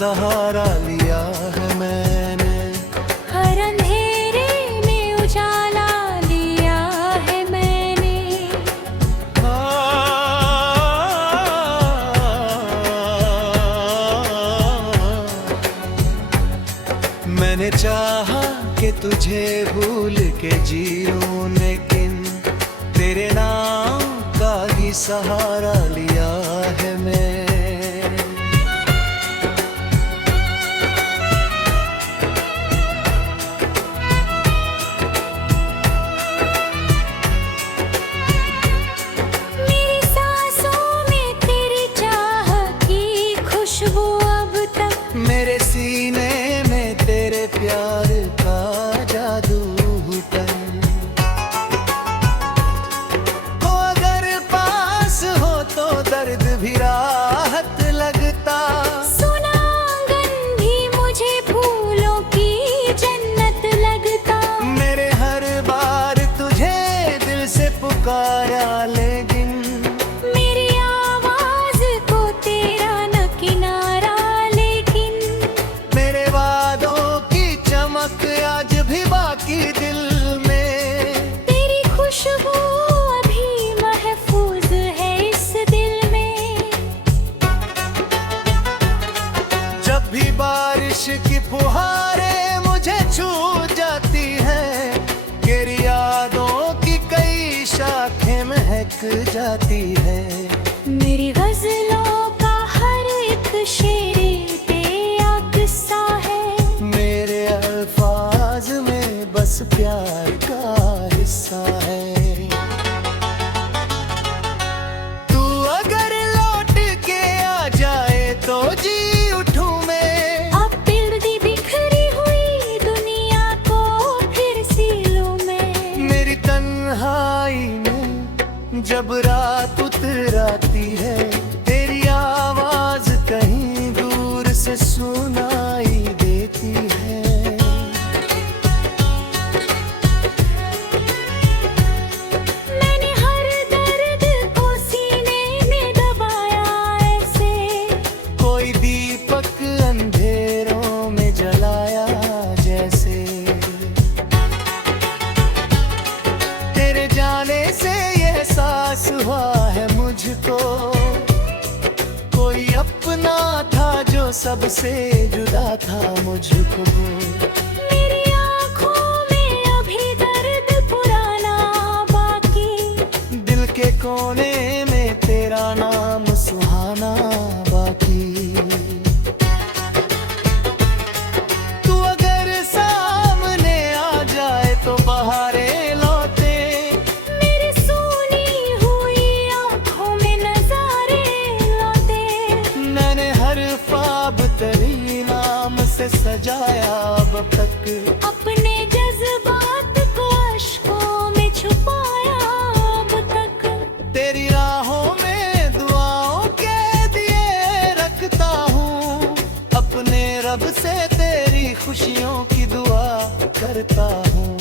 सहारा लिया है मैंने, हर अंधेरे में उजाला लिया है मैंने। मैंने चाहा कि तुझे भूल के जीऊं, लेकिन तेरे नाम का ही सहारा लिया है मैं। मेरी सांसों में तेरी चाह की खुशबू अब तक, मेरे सीने में तेरे प्यार का जादू है। हो अगर पास हो तो दर्द भी राहत लगता, सुना आंगन भी मुझे फूलों की जन्नत लगता। मेरे हर बार तुझे दिल से पुकारा, लेकिन मेरी आवाज को तेरा न किनारा, लेकिन मेरे वादों की चमक आज भी बाकी दिल में। तेरी खुशबू अभी महफूज है इस दिल में। जब भी बारिश की फुहारें मुझे छू जाती हैं, तेरी यादों की कई शाखें महक जाती है। मेरी गजलों का हर एक शेर तेरा किस्सा है, मेरे अल्फाज में बस प्यार का हिस्सा है। तू अगर लौट के आ जाए तो जी उठूं मैं, अब बिल्दी बिखरी हुई दुनिया को फिर सी लूं मैं। मेरी तन्हाई में जब रात उतराती है, तेरी आवाज कहीं दूर से सुनाई देती है। मैंने हर दर्द को सीने में दबाया ऐसे, कोई दीपक अंधेरों में जलाया जैसे। तेरे जाने से ये एहसास हुआ है मुझको, कोई अपना था जो सबसे जुदा था मुझको। मेरी आँखों में अभी दर्द पुराना बाकी, दिल के कोने में तेरा नाम सुहाना बाकी। तू अगर सामने आ जाए तो बहारें लौटे, मेरी सुनी हुई आँखों में नजारे लौटे। मैंने हर ख्वाब तेरी नाम से सजाया अब तक, अपने जज्बात को अश्कों में छुपाया अब तक। तेरी राहों में दुआओं के दिए रखता हूँ, अपने रब से तेरी खुशियों की दुआ करता हूँ।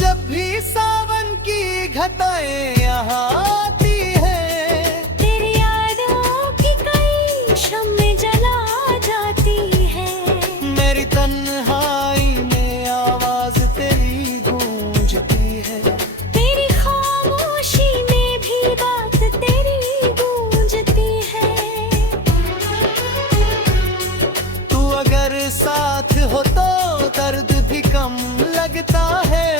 जब भी सावन की घटाएं यहाँ आती है, तेरी यादों की कई शम्में जला जाती है। मेरी तन्हाई में आवाज तेरी गूंजती है। तेरी खामोशी में भी बात तेरी गूंजती है। तू अगर साथ हो तो दर्द भी कम लगता है।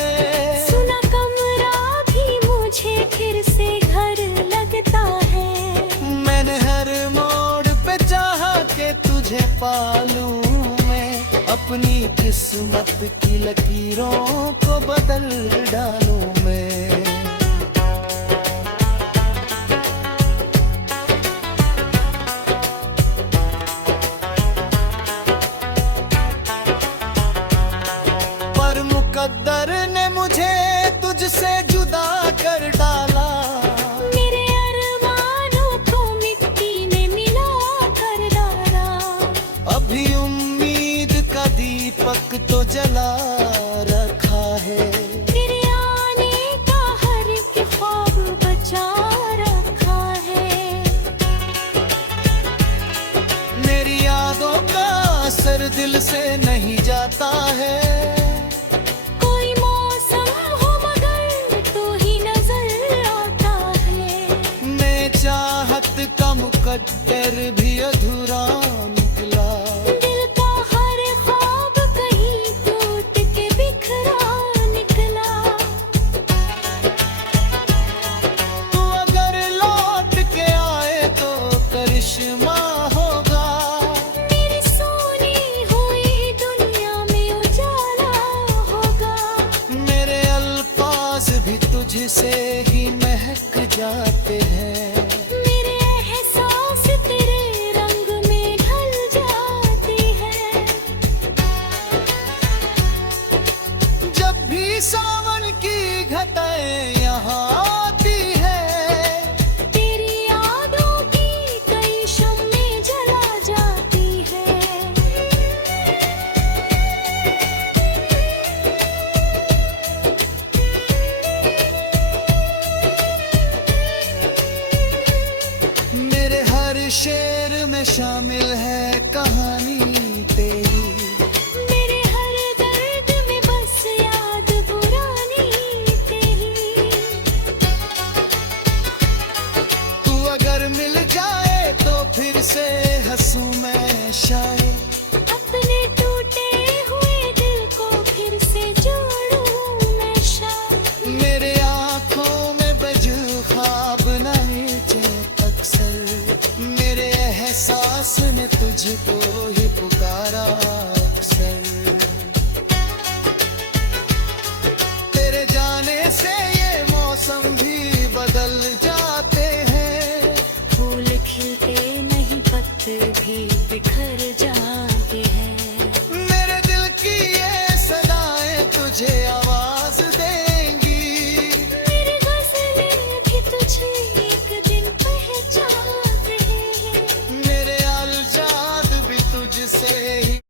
सुना कमरा भी मुझे फिर से घर लगता है। मैंने हर मोड़ पे चाहा कि तुझे पालूं मैं, अपनी किस्मत की लकीरों को बदल डालूं मैं। पर मुकद्दर ने मुझे तुझसे जुदा कर डाला, मेरे अरमानों को मिट्टी में मिला कर डाला। अभी उम्मीद का दीपक तो जला रखा है। तेरे आने का हर एक ख्वाब बचा रखा है। असर दिल से नहीं जाता है। कोई मौसम हो मगर तू ही नजर आता है। मैं चाहत का मुकद्दर भी अधूरा निकला। दिल का हर ख्वाब कहीं टूट के बिखरा निकला। तू अगर लौट के आए तो करिश्मा होगा। मेरी सोनी हुई दुनिया में उजाला होगा। मेरे अल्फाज भी तुझसे ही महक जाते हैं। मेरे एहसास तेरे रंग में ढल जाते हैं। जब भी सावन की घटाएं यहाँ आती है, तेरी यादों की कई शम्में जला जाती है। मेरे हर शेर में शामिल है कहानी तेरी। मेरे हर दर्द में बस याद पुरानी तेरी। तू अगर मिल जाए तो फिर से हंसूं मैं शायद। अपने टूटे हुए दिल को फिर से जोड़ूं मैं शायद। मेरे आँखों में बजू ख्वाब नाचे अक्सर। मेरे एहसास ने तुझको ही पुकारा अक्सर। तेरे जाने से ये मौसम भी बदल जाते हैं। फूल खिलते नहीं पत्ते भी बिखर जाते हैं। मेरे दिल की ये सदाएं तुझे आवाज देंगी। मेरी गज़लें भी तुझे एक दिन पहचान रहे हैं। मेरे अलजाद भी तुझसे ही।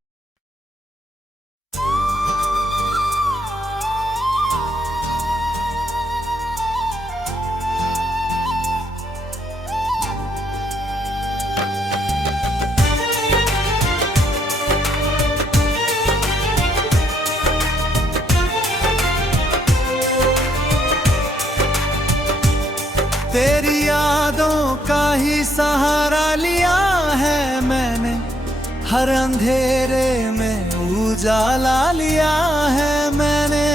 तेरी यादों का ही सहारा लिया है मैंने। हर अंधेरे में उजाला लिया है मैंने।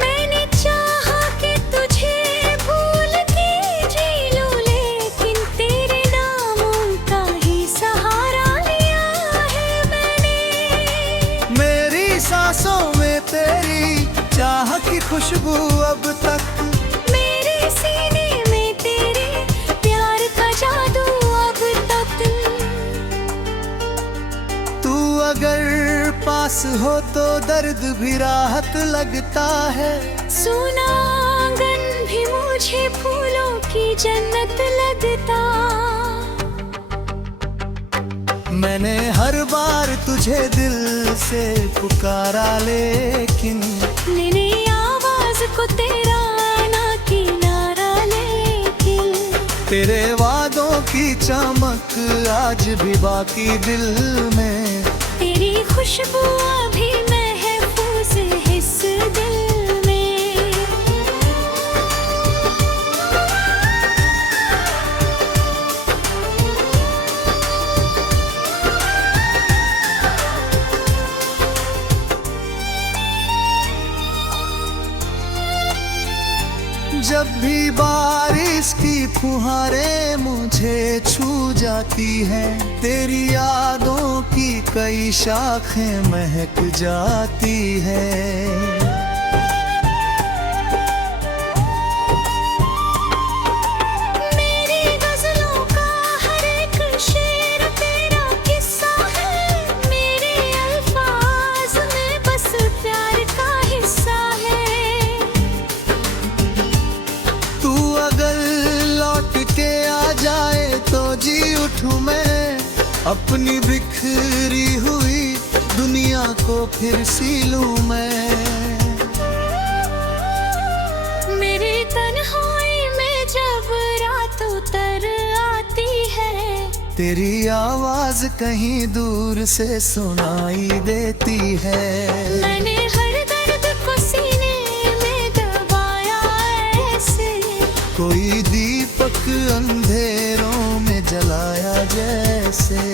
मैंने चाहा कि तुझे भूल के जी लूं, लेकिन तेरे नामों का ही सहारा लिया है मैंने। मेरी सांसों में तेरी चाह की खुशबू अब तक। मेरे सीने में तेरे प्यार का जादू अब तक। तू अगर पास हो तो दर्द भी राहत लगता है। सुना आंगन भी मुझे फूलों की जन्नत लगता। मैंने हर बार तुझे दिल से पुकारा, लेकिन मैंने आवाज को तेरा ना किनारा, लेकिन तेरे वादों की चमक आज भी बाकी दिल में। तेरी खुशबू अभी महफूज है इस दिल में। जब भी बारिश की फुहारें मुझे छू जाती हैं, तेरी यादों की कई शाखें महक जाती हैं। मेरी गज़लों का हर एक शेर तेरा किस्सा है। मेरे अल्फाज में बस प्यार का हिस्सा है। तू अगर लौट के आ जाए तो जी उठूं मैं। अपनी बिखरी हुई दुनिया को फिर सी लूं मैं। मेरी तन्हाई में जब रात उतर तेरी आवाज कहीं दूर से सुनाई देती है। मैंने हर दर्द को सीने में दबाया ऐसे, कोई दीपक अंधेरों में जलाया जैसे।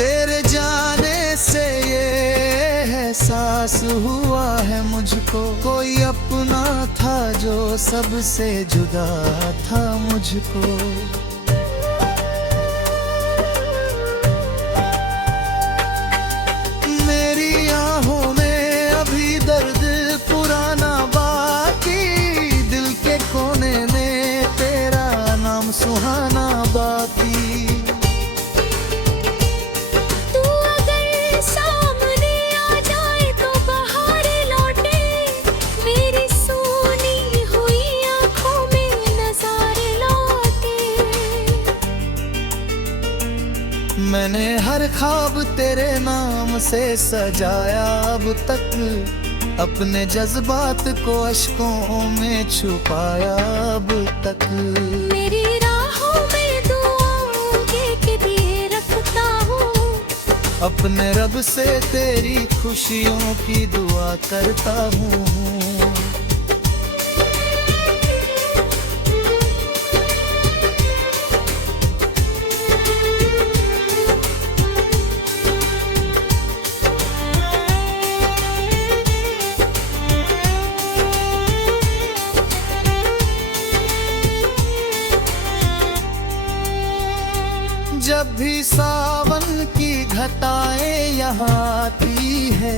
तेरे जाने से ये एहसास हुआ है मुझको, कोई अपना था जो सबसे जुदा था मुझको। मेरी आहों में अभी दर्द पुराना बाकी, दिल के कोने में तेरा नाम सुहाना बाकी। मैंने हर ख्वाब तेरे नाम से सजाया अब तक, अपने जज्बात को अश्कों में छुपाया अब तक। मेरी राहों में दुआओं के दिए रखता हूँ, अपने रब से तेरी खुशियों की दुआ करता हूँ। जब भी सावन की घटाएं यहाँ आती है,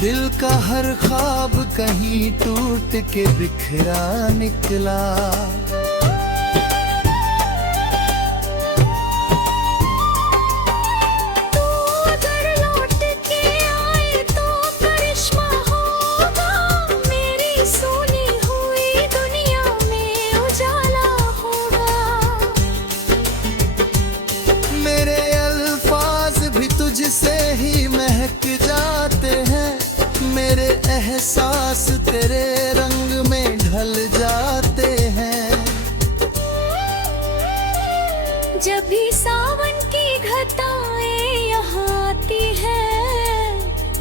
दिल का हर ख्वाब कहीं टूट के बिखरा निकला। तुझसे ही महक जाते हैं, मेरे एहसास तेरे रंग में ढल जाते हैं। जब भी सावन की घटाएं यहाँ आती है,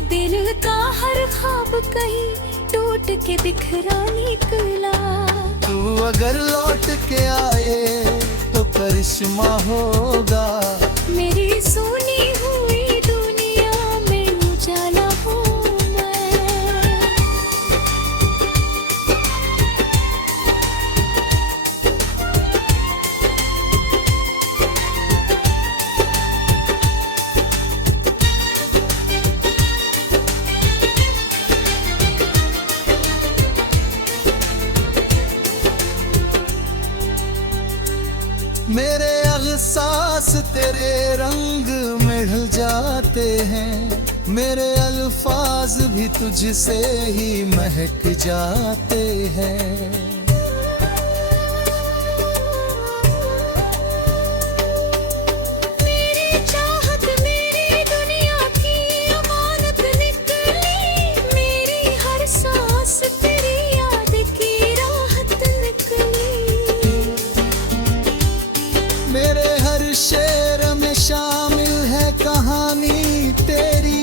दिल का हर ख्वाब कहीं टूट के बिखरा निकला। तू अगर लौट के आए तो करिश्मा होगा, मेरी सुनी हुई दुनिया में उजाला हूँ मैं। मेरे एहसास तेरे रंग में ढल जाते हैं, मेरे अल्फाज भी तुझसे ही महक जाते हैं। मेरी चाहत मेरी दुनिया की अमानत निकली, मेरी हर सांस तेरी याद की राहत निकली। मेरे हर शेर में शामिल है कहानी तेरी,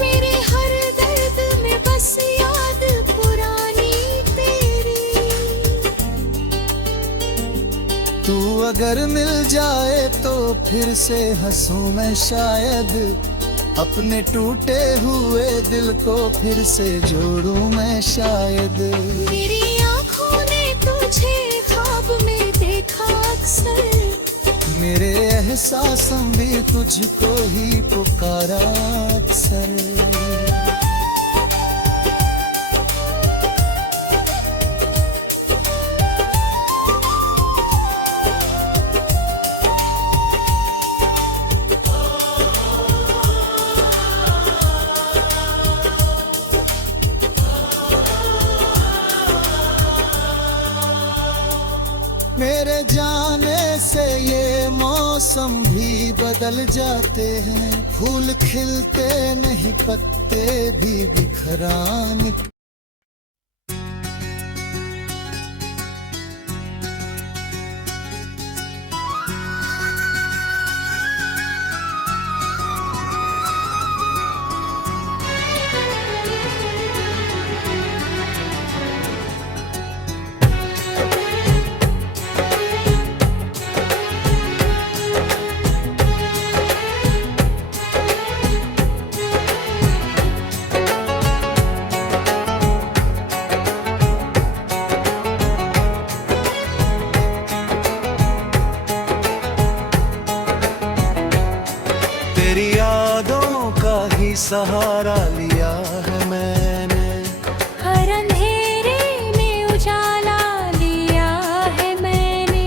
मेरे हर दर्द में बस याद पुरानी तेरी। तू अगर मिल जाए तो फिर से हंसूं मैं शायद, अपने टूटे हुए दिल को फिर से जोड़ूं मैं शायद। मेरी आँखों ने तुझे ख्वाब में देखा अक्सर, मेरे एहसासों भी तुझको ही पुकारा अक्सर। जाने से ये मौसम भी बदल जाते हैं, फूल खिलते नहीं पत्ते भी बिखराने। तेरी यादों का ही सहारा लिया है मैंने, हर अंधेरे में उजाला लिया है मैंने।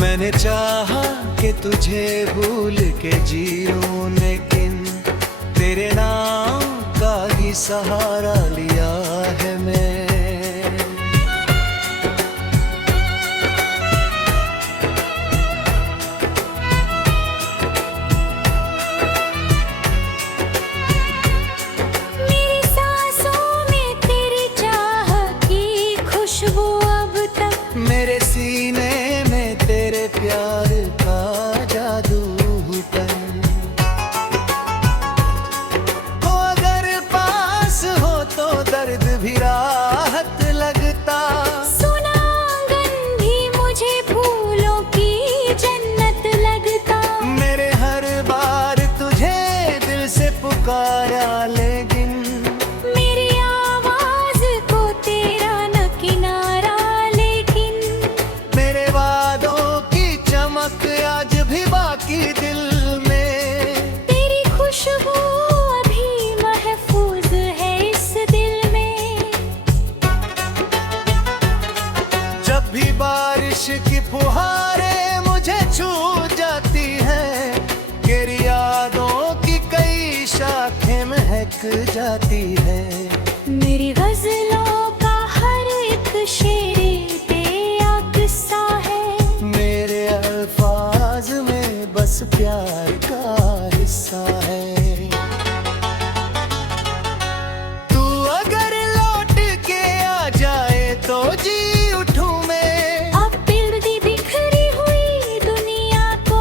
मैंने चाहा कि तुझे भूल के जीऊं, लेकिन तेरे नाम का ही सहारा लिया है मैं। मेरी सांसों में तेरी चाह की खुशबू अब तक, मेरे सीने में तेरे प्यार का जादू है। हो अगर पास हो तो दर्द भी राहत लगता, सुना आंगन भी मुझे फूलों की जन्नत लगता। मेरे हर बार तुझे दिल से पुकारा, लेकिन मेरी आवाज को तेरा न किनारा, लेकिन मेरे वादों की चमक आज भी बाकी दिल में। तेरी खुशबू अभी महफूज है इस दिल में। जब भी बारिश की फुहारें मुझे छू जाती हैं, तेरी यादों की कई शाखें महक जाती है। मेरी गजलों का हर एक शेर तेरा किस्सा है, मेरे अल्फाज में बस प्यार का हिस्सा है। तू अगर लौट के आ जाए तो जी उठूं मैं, अब बिल्दी बिखरी हुई दुनिया को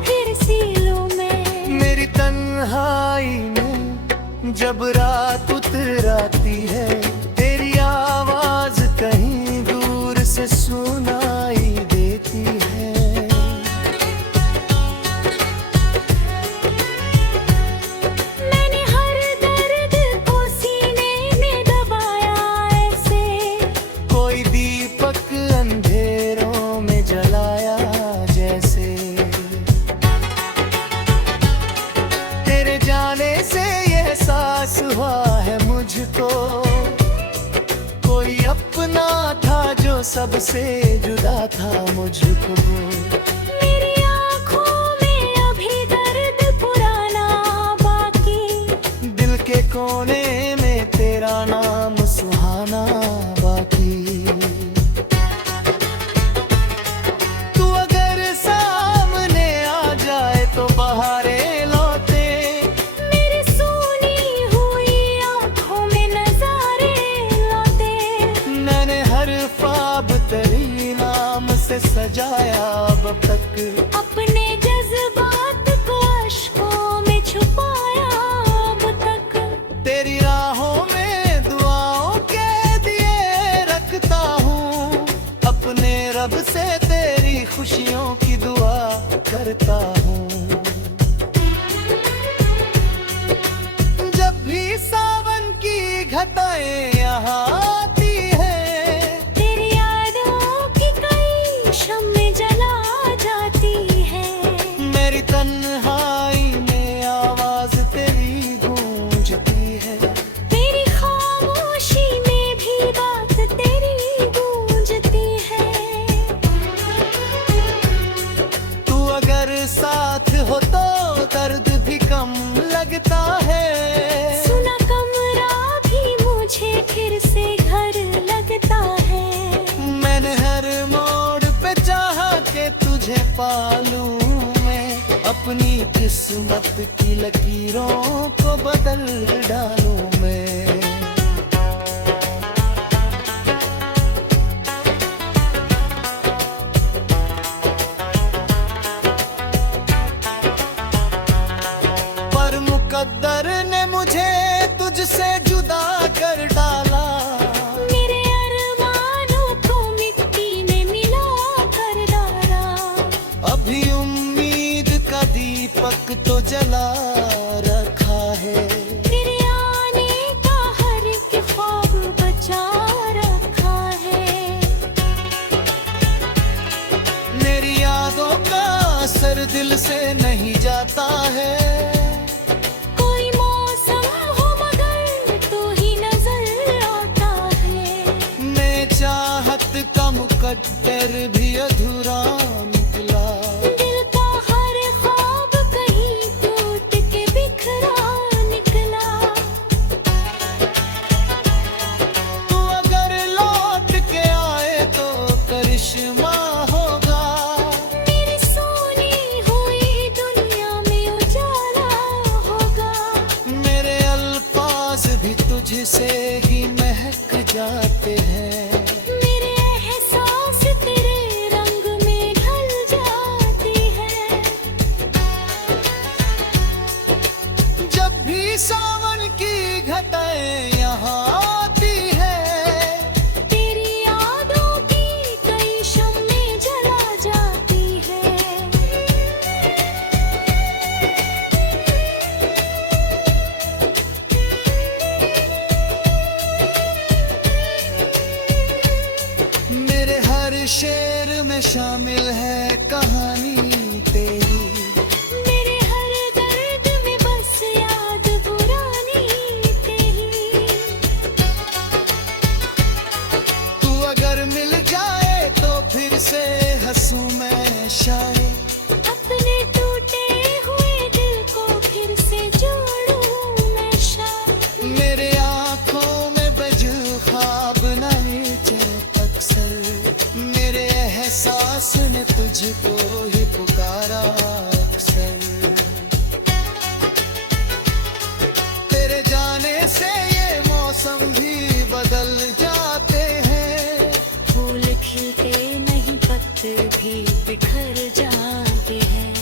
फिर सी लूं मैं। मेरी तन्हाई में जब रात उतराती है, तेरी आवाज कहीं दूर से सुनाई देती है। मैंने हर दर्द को सीने में दबाया ऐसे, कोई दीपक अंधेरों में जलाया जैसे। तेरे जाने से ये एहसास हुआ है मुझको, कोई अपना था जो सबसे जुदा था मुझको। मेरी आँखों में अभी दर्द पुराना बाकी, दिल के कोने में तेरा नाम सुहाना बाकी। तू अगर सामने आ जाए तो बहारें लौटे, मेरी सुनी हुई आँखों में नजारे लौटे। मैंने हर ख्वाब तेरी नाम से सजाया अब तक, अपने जज्बात को अश्कों में छुपाया अब तक। तेरी राहों में दुआओं के दिए रखता हूँ, अपने रब से तेरी खुशियों की दुआ करता हूँ। जब भी सावन की घटाएं यहाँ आती है, तेरी यादों की कई शम्में जला जाती है। मेरी तन्हाई में आवाज तेरी गूंजती है। तेरी खामोशी में भी बात तेरी गूंजती है। तू अगर साथ हो तो दर्द भी कम लगे। लगता है। सुना कमरा भी मुझे फिर से घर लगता है। मैंने हर मोड़ पे चाहा कि तुझे पालूं मैं, अपनी किस्मत की लकीरों को बदल डालूं मैं। पर मुकद्दर ने मुझे तुझसे जुदा कर डाला। मेरे अरमानों को मिट्टी ने मिला कर डाला। अभी उम्मीद का दीपक तो जला रखा है। तेरे आने का हर एक ख्वाब बचा रखा है। मेरी यादों का असर दिल से नहीं जाता है। कोई मौसम हो मगर तू ही नजर आता है। मैं चाहत का मुकद्दर भी अधूरा निकला। दिल का हर ख्वाब कहीं टूट के बिखरा निकला। तू अगर लौट के आए तो करिश्मा होगा। मेरी सोनी हुई दुनिया में उजाला होगा। मेरे अल्फाज भी तुझसे ही महक जाते हैं। मेरे एहसास तेरे रंग में ढल जाते हैं। जब भी सावन की घटाएं यहाँ आती है, तेरी यादों की कई शम्में जला जाती है। मेरे हर शेर में शामिल है कहानी तेरी। मेरे हर दर्द में बस याद पुरानी तेरी। तू अगर मिल जाए तो फिर से हंसूं मैं शायद। अपने टूटे हुए दिल को फिर से जोड़ूं मैं शायद। मेरे आँखों में बजू ख्वाब नीचे अक्सर। मेरे एहसास ने तुझको ही पुकारा अक्सर। तेरे जाने से ये मौसम भी बदल जाते हैं। फूल खिलते नहीं पत्ते भी बिखर जाते हैं।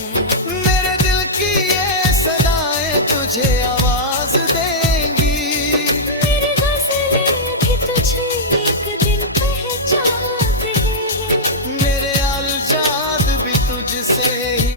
मेरे दिल की ये सदाएं तुझे आवाज देंगी। मेरी गज़लें भी तुझे एक दिन पहचान रहे हैं। मेरे अलजाद भी तुझसे ही।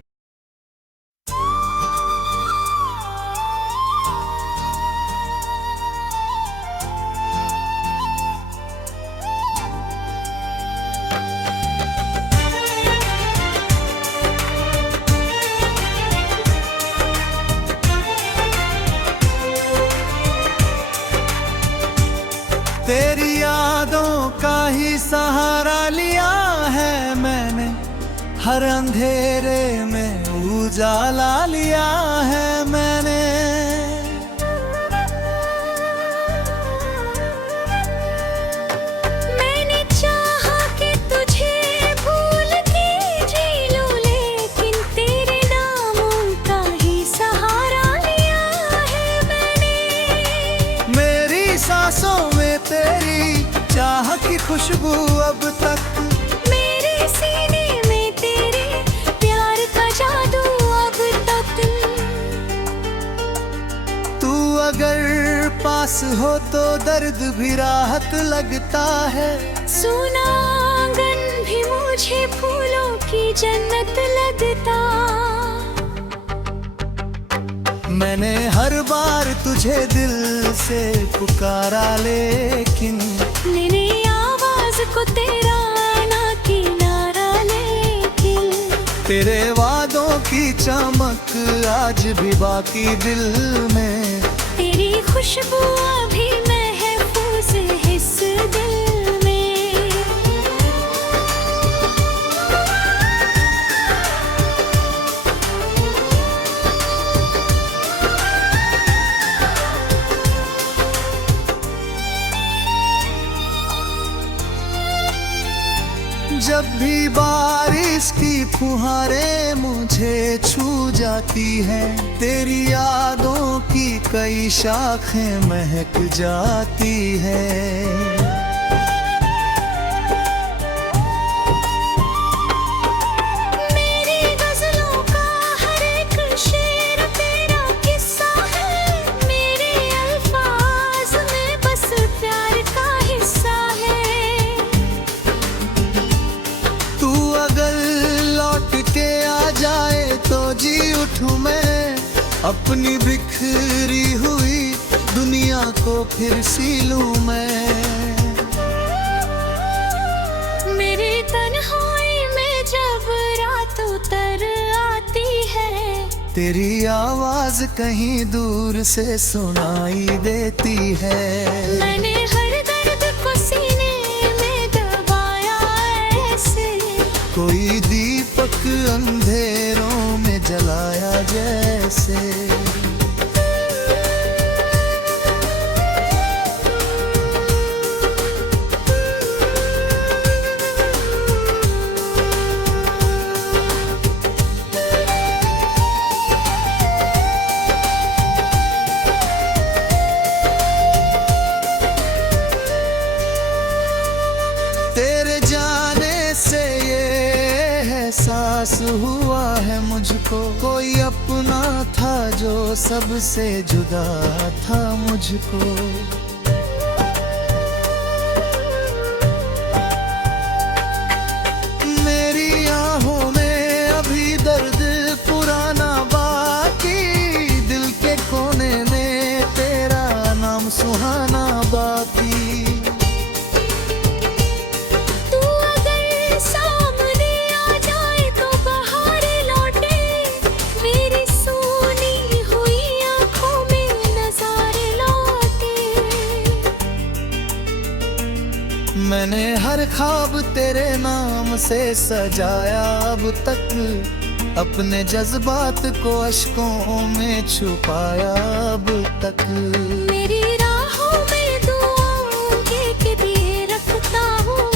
तेरी यादों का ही सहारा लिया है मैंने। हर अंधेरे में उजाला लिया है मैंने। मैंने चाहा कि तुझे भूल के जी लूं, लेकिन तेरे नामों का ही सहारा लिया है मैंने। मेरी सांसों में तेरी चाह की खुशबू अब तक। मेरे सीने में तेरे प्यार का जादू अब तक। तू अगर पास हो तो दर्द भी राहत लगता है। सुना आंगन भी मुझे फूलों की जन्नत लगता। मैंने हर बार तुझे दिल से पुकारा, लेकिन मैंने आवाज को तेरा ना किनारा, लेकिन तेरे वादों की चमक आज भी बाकी दिल में। तेरी खुशबू अभी महफूज हिस दिल में। फुहारें मुझे छू जाती हैं, तेरी यादों की कई शाखें महक जाती हैं। जी उठूं मैं अपनी बिखरी हुई दुनिया को फिर सी लूं मैं। मेरी तन्हाई में जब रात उतर आती है, तेरी आवाज कहीं दूर से सुनाई देती है। मैंने हर दर्द को सीने में दबाया ऐसे, कोई दीपक अंधेरों में जलाया जैसे। तेरे जाने से ये एहसास हुआ है मुझको, कोई अपना था जो सबसे जुदा था मुझको। मेरी आहों में अभी दर्द पुराना बाकी, दिल के कोने में तेरा नाम सुहाना बाकी। मैंने हर ख्वाब तेरे नाम से सजाया अब तक, अपने जज्बात को अश्कों में छुपाया अब तक। मेरी राहों में दुआओं के दिए रखता हूँ,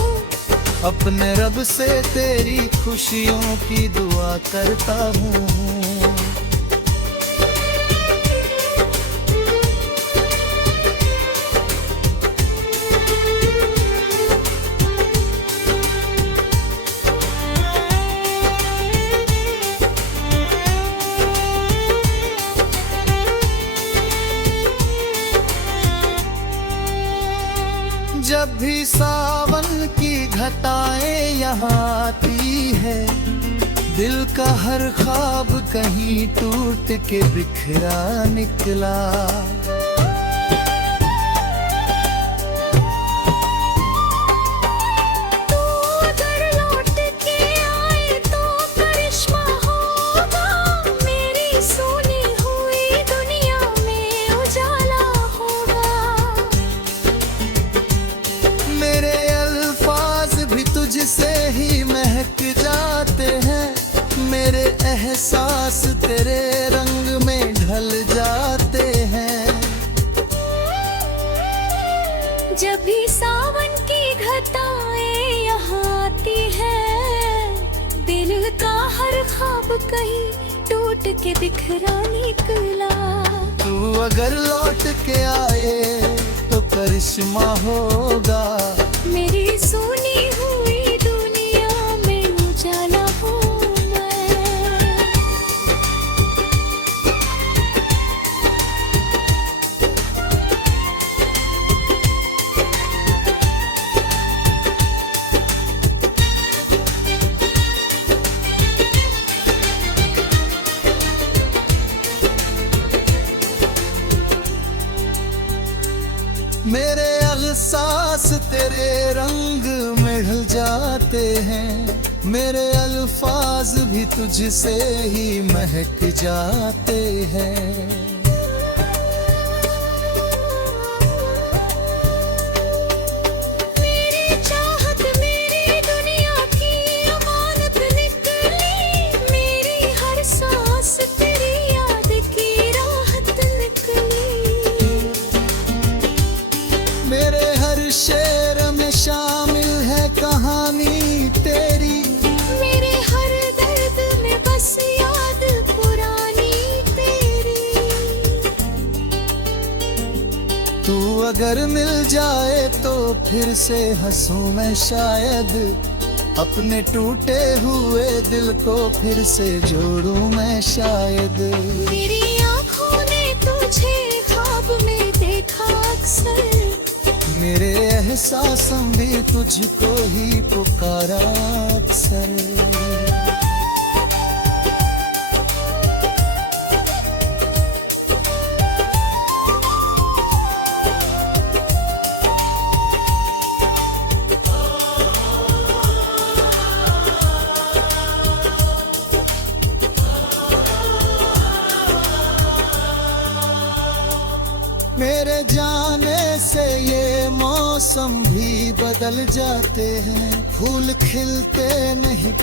अपने रब से तेरी खुशियों की दुआ करता हूँ। जब भी सावन की घटाएं यहाँ आती है, दिल का हर ख्वाब कहीं टूट के बिखरा निकला। तुझसे ही महक जाते हैं, मेरे एहसास तेरे रंग में ढल जाते हैं। जब भी सावन की घटाएं यहाँ आती है, दिल का हर ख्वाब कहीं टूट के बिखरा निकला। तू अगर लौट के आए तो करिश्मा होगा, मेरी सुनी हुई दुनिया में उजाला हूँ मैं। मेरे एहसास तेरे रंग में ढल जाते हैं, मेरे अल्फाज भी तुझसे ही महक जाते हैं। मेरे हर शेर में शामिल है कहानी तेरी, मेरे हर दर्द अगर मिल जाए तो फिर से हंसूं मैं शायद, अपने टूटे हुए दिल को फिर से जोड़ूं मैं शायद। मेरी आँखों ने तुझे ख्वाब में देखा अक्सर, मेरे एहसासों भी तुझको ही पुकारा अक्सर। मेरे जाने से ये मौसम भी बदल जाते हैं, फूल खिलते नहीं।